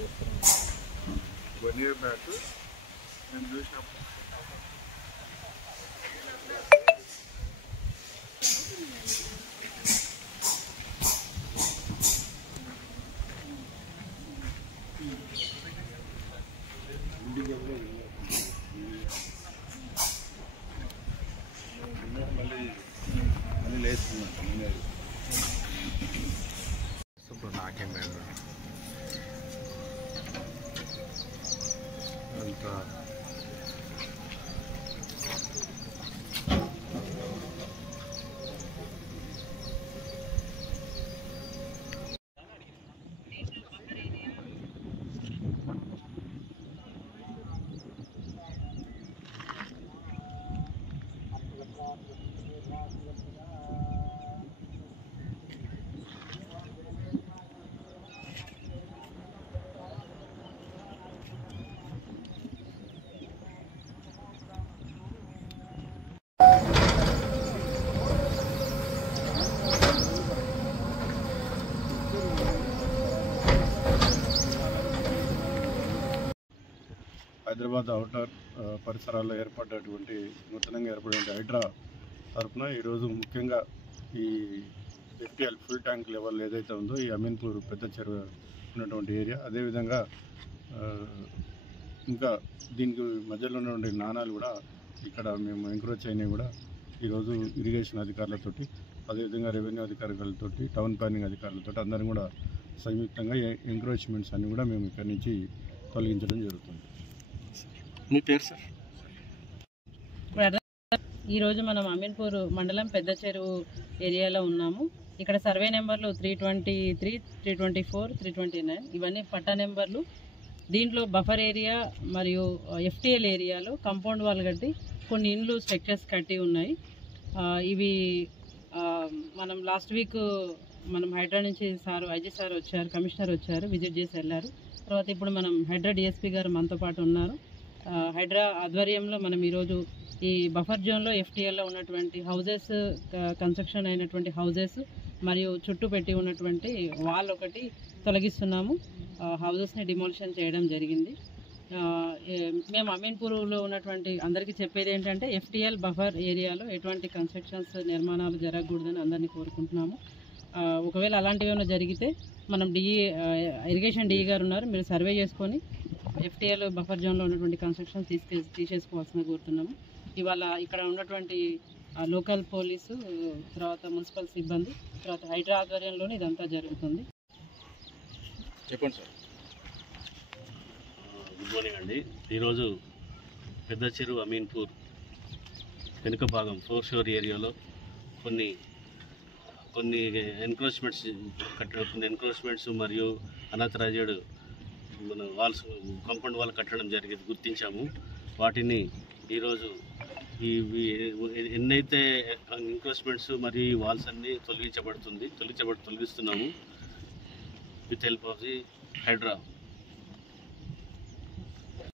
1 year back నేను చూసినప్పుడు మళ్ళీ లేస్తున్నాను ఇప్పుడు నాకేం లేదు అంతా హైదరాబాద్ ఔటర్ పరిసరాల్లో ఏర్పడినటువంటి నూతనంగా ఏర్పడిన హైడ్రా తరఫున ఈరోజు ముఖ్యంగా ఈ FTL ఫుల్ ట్యాంక్ లెవెల్ ఏదైతే ఉందో ఈ అమీన్పూర్ పెద్ద చెరువు ఉన్నటువంటి ఏరియా, అదేవిధంగా ఇంకా దీనికి మధ్యలో ఉన్నటువంటి నాణాలు కూడా ఇక్కడ మేము ఎంక్రోచ్ అయినవి కూడా ఈరోజు ఇరిగేషన్ అధికారులతోటి, అదేవిధంగా రెవెన్యూ అధికారులతోటి, టౌన్ ప్లానింగ్ అధికారులతో అందరం కూడా సంయుక్తంగా ఎంక్రోచ్మెంట్స్ అన్నీ కూడా మేము ఇక్కడి నుంచి తొలగించడం జరుగుతుంది. మీ పేరు సార్? ఈరోజు మనం అమీన్పూర్ మండలం పెద్ద చెరువు ఏరియాలో ఉన్నాము. ఇక్కడ సర్వే నెంబర్లు 323, 324, 329 ఇవన్నీ పట్టా నెంబర్లు. దీంట్లో బఫర్ ఏరియా మరియు FTL ఏరియాలో కాంపౌండ్ వాల్ కట్టి కొన్ని ఇండ్లు స్ట్రక్చర్స్ కట్టి ఉన్నాయి. ఇవి మనం లాస్ట్ వీక్ మనం హైడ్రా నుంచి IG సార్ వచ్చారు, కమిషనర్ వచ్చారు, విజిట్ చేసి వెళ్ళారు. తర్వాత ఇప్పుడు మనం హైడ్రా DSP గారు మనతో పాటు ఉన్నారు. హైడ్రా ఆధ్వర్యంలో మనం ఈరోజు ఈ బఫర్ జోన్లో FTLలో ఉన్నటువంటి హౌజెస్, కన్స్ట్రక్షన్ అయినటువంటి హౌజెస్ మరియు చుట్టూ పెట్టి ఉన్నటువంటి వాల్ ఒకటి తొలగిస్తున్నాము. హౌజెస్ని డిమాలిషన్ చేయడం జరిగింది. మేము అమీన్పూర్లో ఉన్నటువంటి అందరికీ చెప్పేది ఏంటంటే FTL బఫర్ ఏరియాలో ఎటువంటి కన్స్ట్రక్షన్స్ నిర్మాణాలు జరగకూడదని అందరినీ కోరుకుంటున్నాము. ఒకవేళ అలాంటివి ఏమైనా జరిగితే మనం ఇరిగేషన్ DE గారు ఉన్నారు, మీరు సర్వే చేసుకొని FTL బఫర్ జోన్లో ఉన్నటువంటి కన్స్ట్రక్షన్ తీసేసుకోవాల్సిందిగా కోరుతున్నాము. ఇవాళ ఇక్కడ ఉన్నటువంటి లోకల్ పోలీసు, తర్వాత మున్సిపల్ సిబ్బంది, తర్వాత హైడ్రా ఆధ్వర్యంలోనే ఇదంతా జరుగుతుంది. చెప్పండి సార్. గుడ్ మార్నింగ్ అండి. ఈరోజు పెద్ద చెరువు అమీన్పూర్ వెనుక భాగం 4 షోర్ ఏరియాలో కొన్ని ఎన్క్రోచ్మెంట్స్ కొన్ని ఎన్క్రోచ్మెంట్స్ మరియు అనాథరైజ్డ్ మన వాల్స్, కాంపౌండ్ వాల్ కట్టడం జరిగింది, గుర్తించాము. వాటిని ఈరోజు ఎన్నైతే ఎన్క్రోచ్మెంట్స్ మరియు ఈ వాల్స్ అన్నీ తొలగిస్తున్నాము with help of the Hydraa.